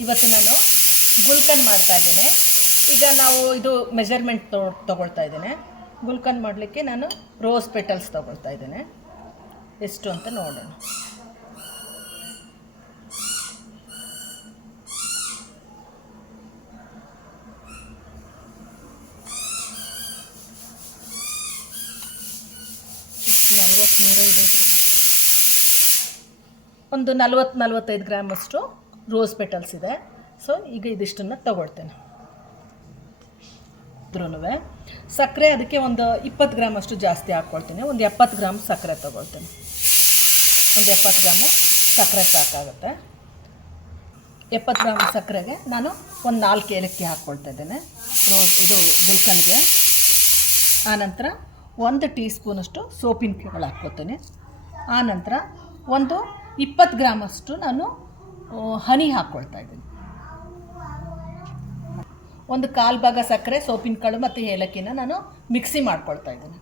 ಇವತ್ತು ನಾನು ಗುಲ್ಕನ್ ಮಾಡ್ತಾ ಇದ್ದೇನೆ. ಈಗ ನಾವು ಇದು ಮೆಜರ್ಮೆಂಟ್ ತೊ, ತೊಗೊಳ್ತಾ ಇದ್ದೇನೆ. ಗುಲ್ಕನ್ ಮಾಡಲಿಕ್ಕೆ ನಾನು ರೋಸ್ ಪೆಟಲ್ಸ್ ತೊಗೊಳ್ತಾ ಇದ್ದೇನೆ. ಎಷ್ಟು ಅಂತ ನೋಡೋಣ. ಇದೆ. ಒಂದು ನಲ್ವತ್ತು ನಲ್ವತ್ತೈದು ಗ್ರಾಮ್ ಅಷ್ಟು ರೋಸ್ ಪೆಟಲ್ಸ್ ಇದೆ. ಸೊ ಈಗ ಇದಿಷ್ಟನ್ನು ತಗೊಳ್ತೇನೆ. ಇದ್ರೂ ಸಕ್ಕರೆ ಅದಕ್ಕೆ ಒಂದು ಇಪ್ಪತ್ತು ಗ್ರಾಮ್ ಅಷ್ಟು ಜಾಸ್ತಿ ಹಾಕ್ಕೊಳ್ತೀನಿ ಒಂದು ಎಪ್ಪತ್ತು ಗ್ರಾಮ್ ಸಕ್ಕರೆ ತಗೊಳ್ತೇನೆ. ಒಂದು ಎಪ್ಪತ್ತು ಗ್ರಾಮು ಸಕ್ಕರೆ ಸಾಕಾಗುತ್ತೆ. ಎಪ್ಪತ್ತು ಗ್ರಾಮ್ ಸಕ್ಕರೆಗೆ ನಾನು ಒಂದು ನಾಲ್ಕು ಏಲಕ್ಕಿ ಹಾಕ್ಕೊಳ್ತಾ ಇದ್ದೇನೆ. ರೋಸ್ ಇದು ಗುಲ್ಕನ್ಗೆ. ಆನಂತರ ಒಂದು ಟೀ ಸ್ಪೂನಷ್ಟು ಸೋಪಿನ ಕಿಗಳು ಹಾಕ್ಕೊತೀನಿ ಆನಂತರ ಒಂದು ಇಪ್ಪತ್ತು ಗ್ರಾಮಷ್ಟು ನಾನು ಹನಿ ಹಾಕ್ಕೊಳ್ತಾ ಇದ್ದೀನಿ. ಒಂದು ಕಾಲು ಭಾಗ ಸಕ್ಕರೆ, ಸೋಪಿನ ಕಾಳು ಮತ್ತು ಏಲಕ್ಕಿನ ನಾನು ಮಿಕ್ಸಿ ಮಾಡ್ಕೊಳ್ತಾ ಇದ್ದೀನಿ.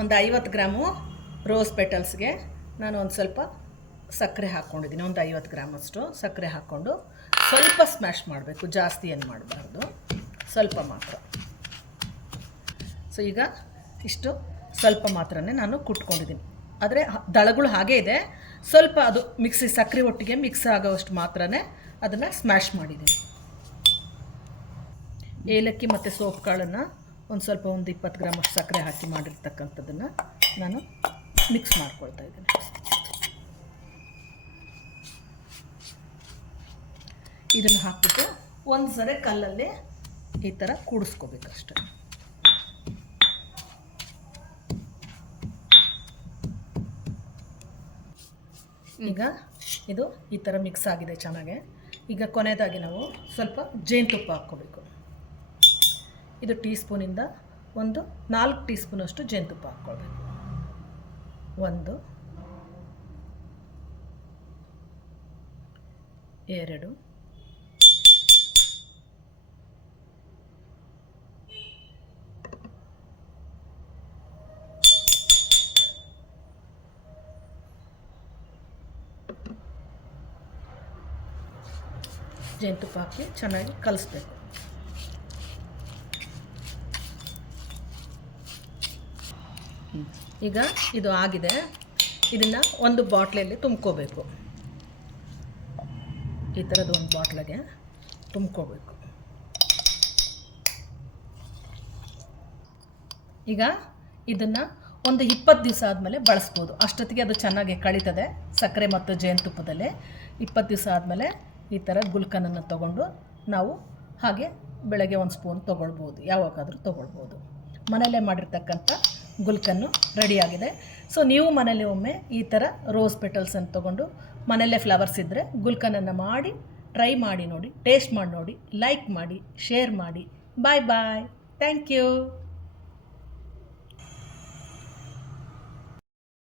ಒಂದು ಐವತ್ತು ಗ್ರಾಮು ರೋಸ್ ಪೆಟಲ್ಸ್ಗೆ ನಾನು ಒಂದು ಸ್ವಲ್ಪ ಸಕ್ಕರೆ ಹಾಕ್ಕೊಂಡಿದ್ದೀನಿ. ಒಂದು ಐವತ್ತು ಗ್ರಾಮಷ್ಟು ಸಕ್ಕರೆ ಹಾಕ್ಕೊಂಡು ಸ್ವಲ್ಪ ಸ್ಮ್ಯಾಶ್ ಮಾಡಬೇಕು. ಜಾಸ್ತಿ ಏನು ಮಾಡಬಾರ್ದು. ಸ್ವಲ್ಪ ಮಾತ್ರ. ಸೊ, ಈಗ ಇಷ್ಟು ಸ್ವಲ್ಪ ಮಾತ್ರನೇ ನಾನು ಕುಟ್ಕೊಂಡಿದ್ದೀನಿ. ಆದರೆ ದಳಗಳು ಹಾಗೇ ಇದೆ. ಸ್ವಲ್ಪ ಅದು ಮಿಕ್ಸಿ ಸಕ್ಕರೆ ಒಟ್ಟಿಗೆ ಮಿಕ್ಸ್ ಆಗೋವಷ್ಟು ಮಾತ್ರನೇ ಅದನ್ನು ಸ್ಮ್ಯಾಶ್ ಮಾಡಿದ್ದೀನಿ ಏಲಕ್ಕಿ ಮತ್ತು ಸೋಪ್ ಕಾಳನ್ನು ಒಂದು ಸ್ವಲ್ಪ ಒಂದು ಇಪ್ಪತ್ತು ಗ್ರಾಮ್ ಸಕ್ಕರೆ ಹಾಕಿ ಮಾಡಿರ್ತಕ್ಕಂಥದ್ದನ್ನು ನಾನು ಮಿಕ್ಸ್ ಮಾಡ್ಕೊಳ್ತಾ ಇದ್ದೀನಿ. ಇದನ್ನು ಹಾಕ್ಬಿಟ್ಟು ಒಂದು ಸರಿ ಕಲ್ಲಲ್ಲಿ ಈ ಥರ ಕೂಡಿಸ್ಕೋಬೇಕಷ್ಟೆ. ಈಗ ಇದು ಈ ಥರ ಮಿಕ್ಸ್ ಆಗಿದೆ ಚೆನ್ನಾಗೆ. ಈಗ ಕೊನೆಯದಾಗಿ ನಾವು ಸ್ವಲ್ಪ ಜೇನುತುಪ್ಪ ಹಾಕ್ಕೋಬೇಕು. ಇದು ಟೀ ಸ್ಪೂನಿಂದ ಒಂದು ನಾಲ್ಕು ಟೀ ಸ್ಪೂನಷ್ಟು ಜೇನುತುಪ್ಪ ಹಾಕ್ಕೊಳ್ಬೇಕು. ಒಂದು, ಎರಡು ಜೇನುತುಪ್ಪ ಹಾಕಿ ಚೆನ್ನಾಗಿ ಕಲಿಸ್ಬೇಕು. ಈಗ ಇದು ಆಗಿದೆ. ಇದನ್ನು ಒಂದು ಬಾಟ್ಲಲ್ಲಿ ತುಂಬ್ಕೋಬೇಕು. ಈ ಥರದ್ದು ಒಂದು ಬಾಟ್ಲಿಗೆ ತುಂಬ್ಕೋಬೇಕು. ಈಗ ಇದನ್ನು ಒಂದು ಇಪ್ಪತ್ತು ದಿವಸ ಆದಮೇಲೆ ಬಳಸ್ಬೋದು. ಅಷ್ಟೊತ್ತಿಗೆ ಅದು ಚೆನ್ನಾಗಿ ಕಳೀತದೆ. ಸಕ್ಕರೆ ಮತ್ತು ಜೇನುತುಪ್ಪದಲ್ಲಿ ಇಪ್ಪತ್ತು ದಿವಸ ಆದಮೇಲೆ ಈ ಥರ ಗುಲ್ಕನನ್ನು ತೊಗೊಂಡು ನಾವು ಹಾಗೆ ಬೆಳಗ್ಗೆ ಒಂದು ಸ್ಪೂನ್ ತೊಗೊಳ್ಬೋದು, ಯಾವಾಗಾದರೂ ತೊಗೊಳ್ಬೋದು. ಮನೆಯಲ್ಲೇ ಮಾಡಿರ್ತಕ್ಕಂಥ ಗುಲ್ಕನ್ನು ರೆಡಿಯಾಗಿದೆ ಸೊ ನೀವು ಮನೇಲಿ ಒಮ್ಮೆ ಈ ಥರ ರೋಸ್ ಪೆಟಲ್ಸನ್ನು ತೊಗೊಂಡು ಮನೆಯಲ್ಲೇ ಫ್ಲವರ್ಸ್ ಇದ್ದರೆ ಗುಲ್ಕನನ್ನು ಮಾಡಿ ಟ್ರೈ ಮಾಡಿ ನೋಡಿ ಟೇಸ್ಟ್ ಮಾಡಿ ನೋಡಿ ಲೈಕ್ ಮಾಡಿ ಶೇರ್ ಮಾಡಿ. ಬಾಯ್ ಬಾಯ್ ಥ್ಯಾಂಕ್ ಯು